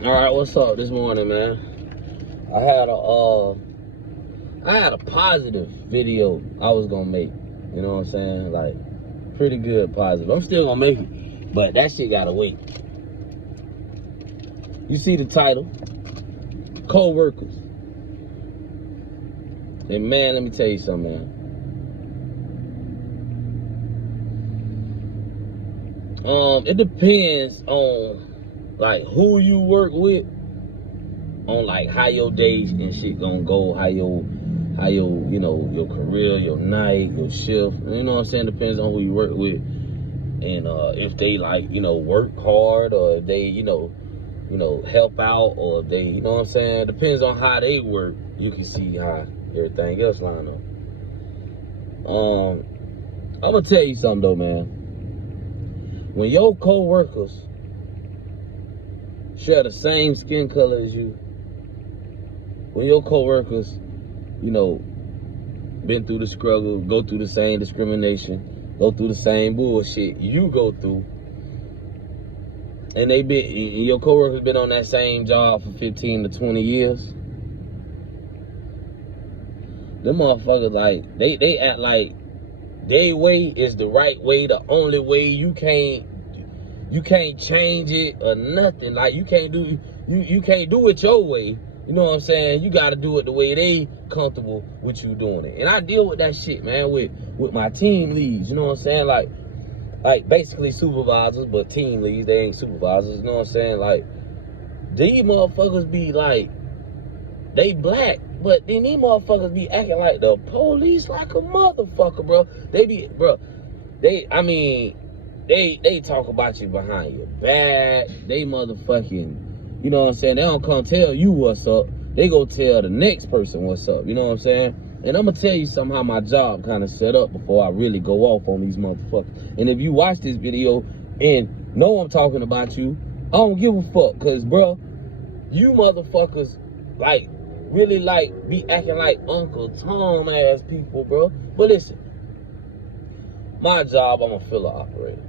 All right, what's up this morning, man? I had a positive video I was gonna make. You know what I'm saying? Like, pretty good positive. I'm still gonna make it, but that shit gotta wait. You see the title, co-workers. And man, let me tell you something, man. It depends on like who you work with, on like how your days and shit gonna go, how your you know, your career, your night, your shift. You know what I'm saying? Depends on who you work with, and if they like, you know, work hard, or if they, you know, help out, or if they, you know what I'm saying? Depends on how they work. You can see how everything else line up. I'm gonna tell you something though, man. When your co-workers share the same skin color as you, when your co-workers, you know, been through the struggle, go through the same discrimination, go through the same bullshit you go through, and your co-workers been on that same job for 15 to 20 years, them motherfuckers, like, they act like their way is the right way, the only way. You can't change it or nothing. Like, you can't do it your way. You know what I'm saying? You gotta do it the way they comfortable with you doing it. And I deal with that shit, man, with my team leads. You know what I'm saying? Like basically supervisors, but team leads, they ain't supervisors. You know what I'm saying? Like, these motherfuckers be like, they black, but then these motherfuckers be acting like the police like a motherfucker, bro. They talk about you behind your back. They motherfucking, you know what I'm saying? They don't come tell you what's up. They go tell the next person what's up. You know what I'm saying? And I'm gonna tell you somehow my job kind of set up before I really go off on these motherfuckers. And if you watch this video and know I'm talking about you, I don't give a fuck, cause bro, you motherfuckers like really like be acting like Uncle Tom ass people, bro. But listen, my job, I'm a filler operator.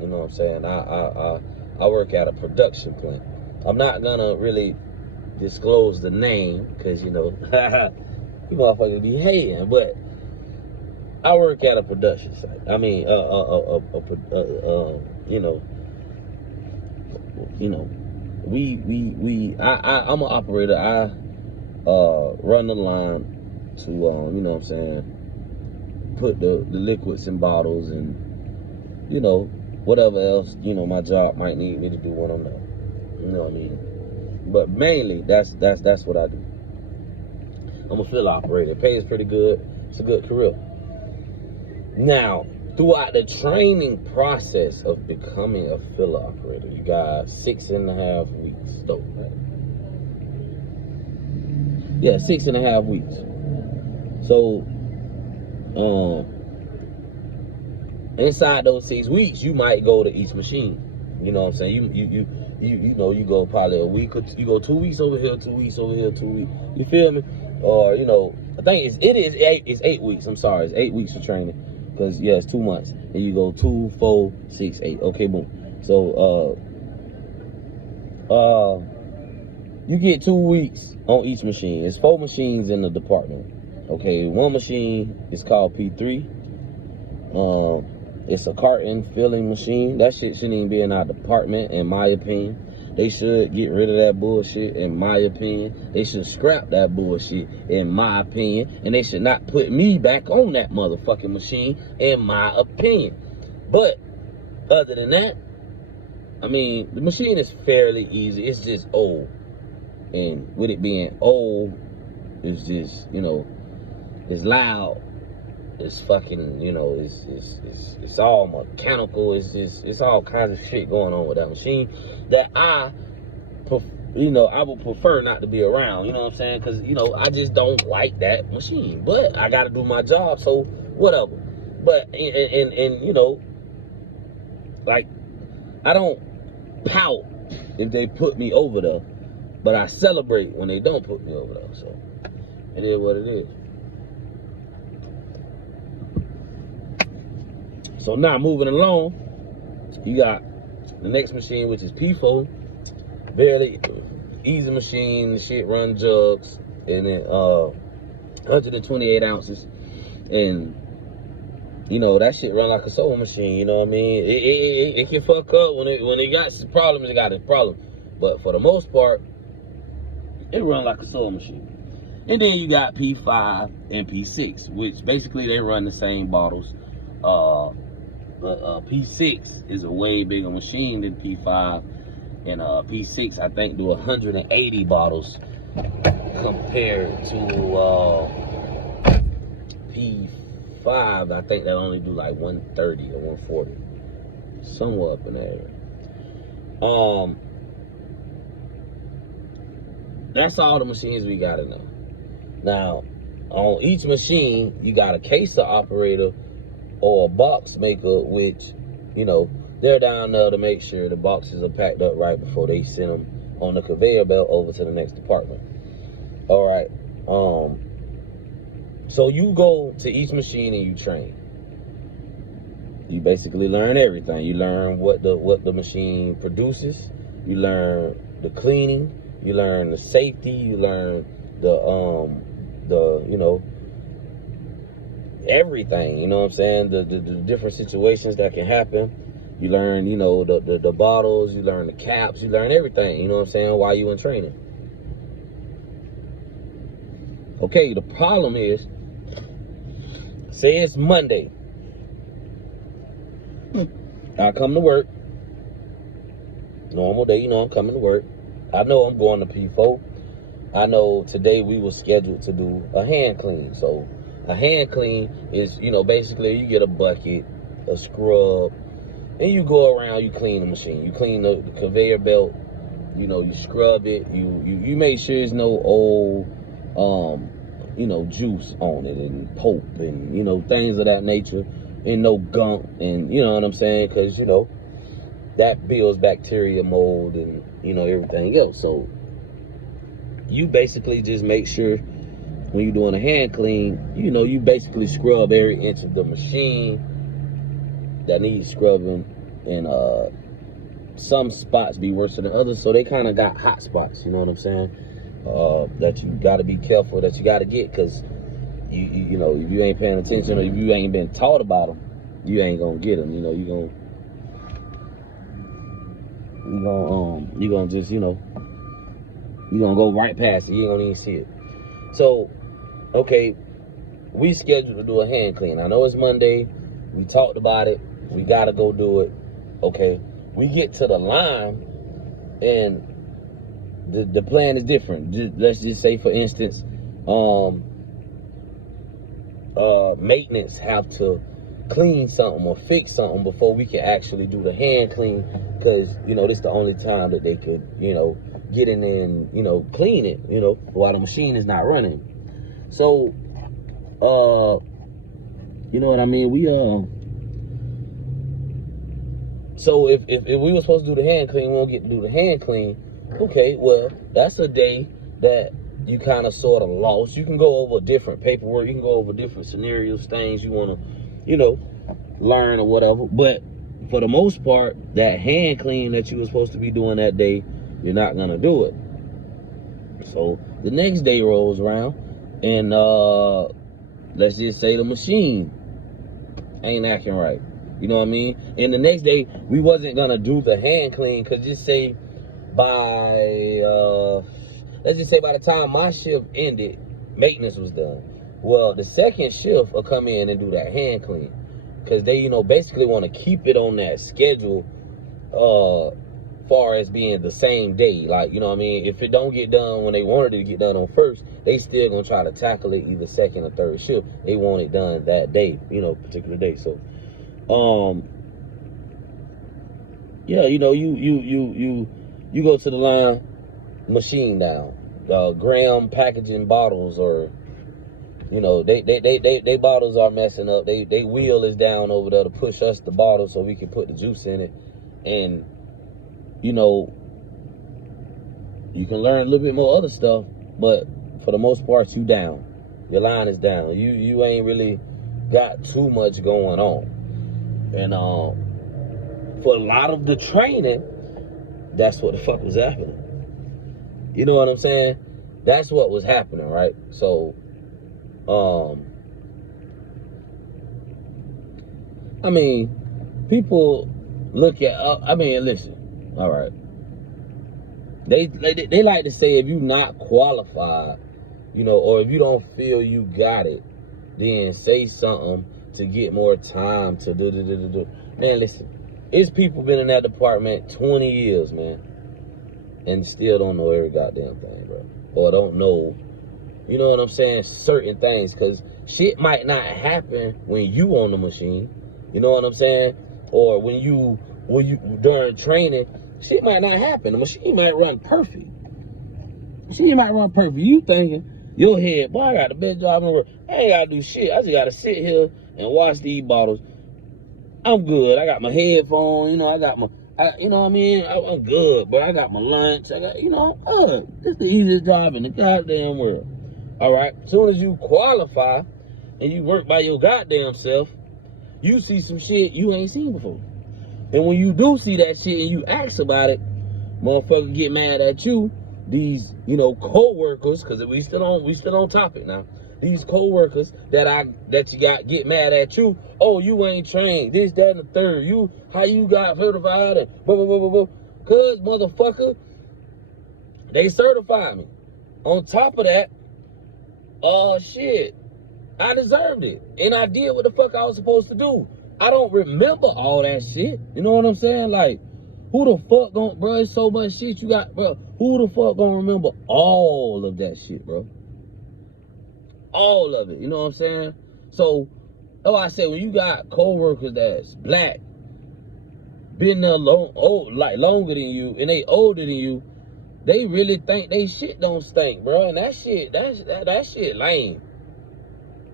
You know what I'm saying? I work at a production plant. I'm not gonna really disclose the name, because, you know, you motherfuckers be hating, but I work at a production site. I mean, I'm an operator. I run the line to, you know what I'm saying, put the liquids in bottles, and, you know, whatever else, you know, my job might need me to do when I'm there. You know what I mean? But mainly, that's what I do. I'm a field operator. It pays pretty good. It's a good career. Now, throughout the training process of becoming a field operator, you got 6.5 weeks, though, right? Yeah, 6.5 weeks. So, inside those 6 weeks, you might go to each machine. You know what I'm saying? You know, you go probably a week, or you go 2 weeks over here, 2 weeks over here, 2 weeks. You feel me? Or, you know, I think it's 8 weeks. I'm sorry, it's 8 weeks for training, because yeah, it's 2 months. And you go 2, 4, 6, 8. Okay, boom. So you get 2 weeks on each machine. There's 4 machines in the department. Okay, one machine is called P3. It's a carton filling machine. That shit shouldn't even be in our department, in my opinion. They should get rid of that bullshit, in my opinion. They should scrap that bullshit, in my opinion. And they should not put me back on that motherfucking machine, in my opinion. But other than that, I mean, the machine is fairly easy. It's just old. And with it being old, it's just, you know, it's loud. It's fucking, you know, it's all mechanical. It's all kinds of shit going on with that machine that I would prefer not to be around. You know what I'm saying? Because, you know, I just don't like that machine. But I got to do my job, so whatever. But and you know, like, I don't pout if they put me over there, but I celebrate when they don't put me over there. So it is what it is. So now moving along, you got the next machine, which is P4. barely easy machine. The shit run jugs, and then 128 ounces, and you know that shit run like a sewing machine. You know what I mean? It can fuck up when it got some problems. It got a problem, but for the most part, it run like a sewing machine. And then you got P5 and P6, which basically they run the same bottles. But P6 is a way bigger machine than P5, and P6 I think do 180 bottles compared to P5. I think they only do like 130 or 140, somewhere up in there. That's all the machines we got in there. Now, on each machine, you got a caser operator or a box maker, which, you know, they're down there to make sure the boxes are packed up right before they send them on the conveyor belt over to the next department. All right. So you go to each machine and you train. You basically learn everything. You learn what the machine produces. You learn the cleaning. You learn the safety. You learn the you know, everything, you know what I'm saying? The different situations that can happen. You learn, you know, the bottles, you learn the caps, you learn everything, you know what I'm saying, while you in training. Okay, the problem is, say it's Monday. I come to work. Normal day, you know, I'm coming to work. I know I'm going to P4. I know today we were scheduled to do a hand clean. So a hand clean is, you know, basically you get a bucket, a scrub, and you go around, you clean the machine. You clean the conveyor belt, you know, you scrub it, you make sure there's no old, you know, juice on it and pulp and, you know, things of that nature, and no gunk, and you know what I'm saying? Because, you know, that builds bacteria, mold, and, you know, everything else. So you basically just make sure when you're doing a hand clean, you know, you basically scrub every inch of the machine that needs scrubbing, and some spots be worse than others, so they kind of got hot spots, you know what I'm saying, that you got to be careful, that you got to get, because you know, if you ain't paying attention or if you ain't been taught about them, you ain't gonna get them. You know, you gonna just, you know, you're gonna go right past it. You ain't gonna even see it. So, okay, we scheduled to do a hand clean. I know it's Monday. We talked about it. We gotta go do it. Okay, we get to the line, and the plan is different. Let's just say, for instance, maintenance have to clean something or fix something before we can actually do the hand clean, because, you know, this is the only time that they could, you know, get in there and, you know, clean it, you know, while the machine is not running. So, you know what I mean? So if we were supposed to do the hand clean, we won't get to do the hand clean. Okay, well, that's a day that you kind of sort of lost. You can go over different paperwork. You can go over different scenarios, things you want to, you know, learn or whatever. But for the most part, that hand clean that you were supposed to be doing that day, you're not going to do it. So the next day rolls around, and let's just say the machine ain't acting right. You know what I mean? And the next day, we wasn't going to do the hand clean, because just say by, let's just say by the time my shift ended, maintenance was done. Well, the second shift will come in and do that hand clean, because they, you know, basically want to keep it on that schedule, far as being the same day. Like, you know what I mean? If it don't get done when they wanted it to get done on first, they still gonna try to tackle it either second or third shift. They want it done that day, you know, particular day. So, yeah, you know, you go to the line, machine down, Graham packaging bottles, or, you know, they bottles are messing up. They wheel is down over there to push us the bottle so we can put the juice in it. And, you know, you can learn a little bit more other stuff, but for the most part, you down. Your line is down. You ain't really got too much going on. And for a lot of the training, that's what the fuck was happening. You know what I'm saying? That's what was happening, right? So, I mean, people look at, listen, all right. They like to say if you not qualified, you know, or if you don't feel you got it, then say something to get more time to do. Man, listen, it's people been in that department 20 years, man, and still don't know every goddamn thing, bro. Or don't know, you know what I'm saying, certain things, because shit might not happen when you on the machine, you know what I'm saying? Or when you during training, shit might not happen. The machine might run perfect. You thinking, your head, boy, I got the best job in the world. I ain't got to do shit. I just got to sit here and watch these bottles. I'm good. I got my headphones, you know, I got my, you know what I mean? I'm good, but I got my lunch. I got, you know, I'm good. This is the easiest job in the goddamn world. All right? As soon as you qualify and you work by your goddamn self, you see some shit you ain't seen before. And when you do see that shit and you ask about it, motherfucker get mad at you. These, you know, co-workers, because we still on topic now. These co-workers that you got get mad at you. Oh, you ain't trained. This, that, and the third. How you got certified and blah, blah, blah, blah, blah. Cause, motherfucker, they certified me. On top of that, shit, I deserved it. And I did what the fuck I was supposed to do. I don't remember all that shit. You know what I'm saying? Like, who the fuck bro, it's so much shit you got, bro. Who the fuck gonna remember all of that shit, bro? All of it, you know what I'm saying? So, I said, when you got co-workers that's black, been there longer than you, and they older than you, they really think they shit don't stink, bro. And that shit lame.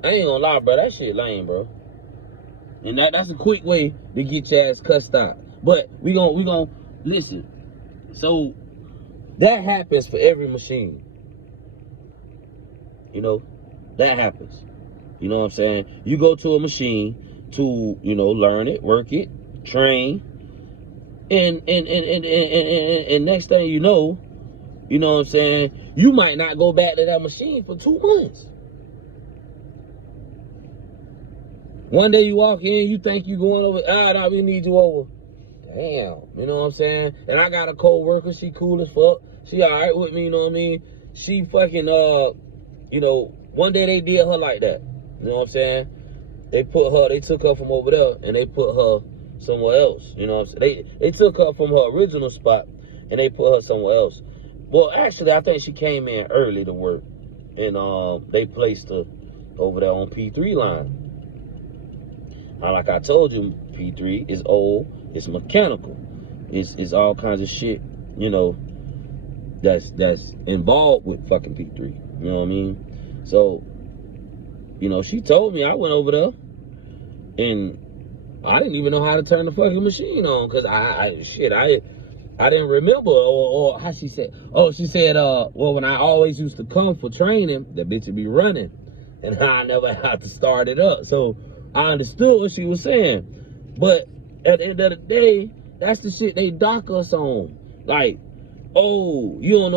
I ain't gonna lie, bro, that shit lame, bro. And that's a quick way to get your ass cussed out. But we gon' listen. So that happens for every machine. You know, that happens. You know what I'm saying? You go to a machine to, you know, learn it, work it, train, and next thing you know what I'm saying, you might not go back to that machine for 2 months. One day you walk in, you think you going over, nah, we need you over. Damn, you know what I'm saying? And I got a co-worker, she cool as fuck. She all right with me, you know what I mean? She fucking, you know, one day they did her like that. You know what I'm saying? They took her from over there and they put her somewhere else. You know what I'm saying? They took her from her original spot and they put her somewhere else. Well, actually, I think she came in early to work. And they placed her over there on P3 line. Like I told you, P3 is old, it's mechanical, it's all kinds of shit, you know, that's involved with fucking P3. You know what I mean? So, you know, she told me, I went over there and I didn't even know how to turn the fucking machine on, because I didn't remember, or how she said, well, when I always used to come for training, the bitch would be running and I never had to start it up. So I understood what she was saying. But at the end of the day, that's the shit they dock us on. Like, oh, you don't know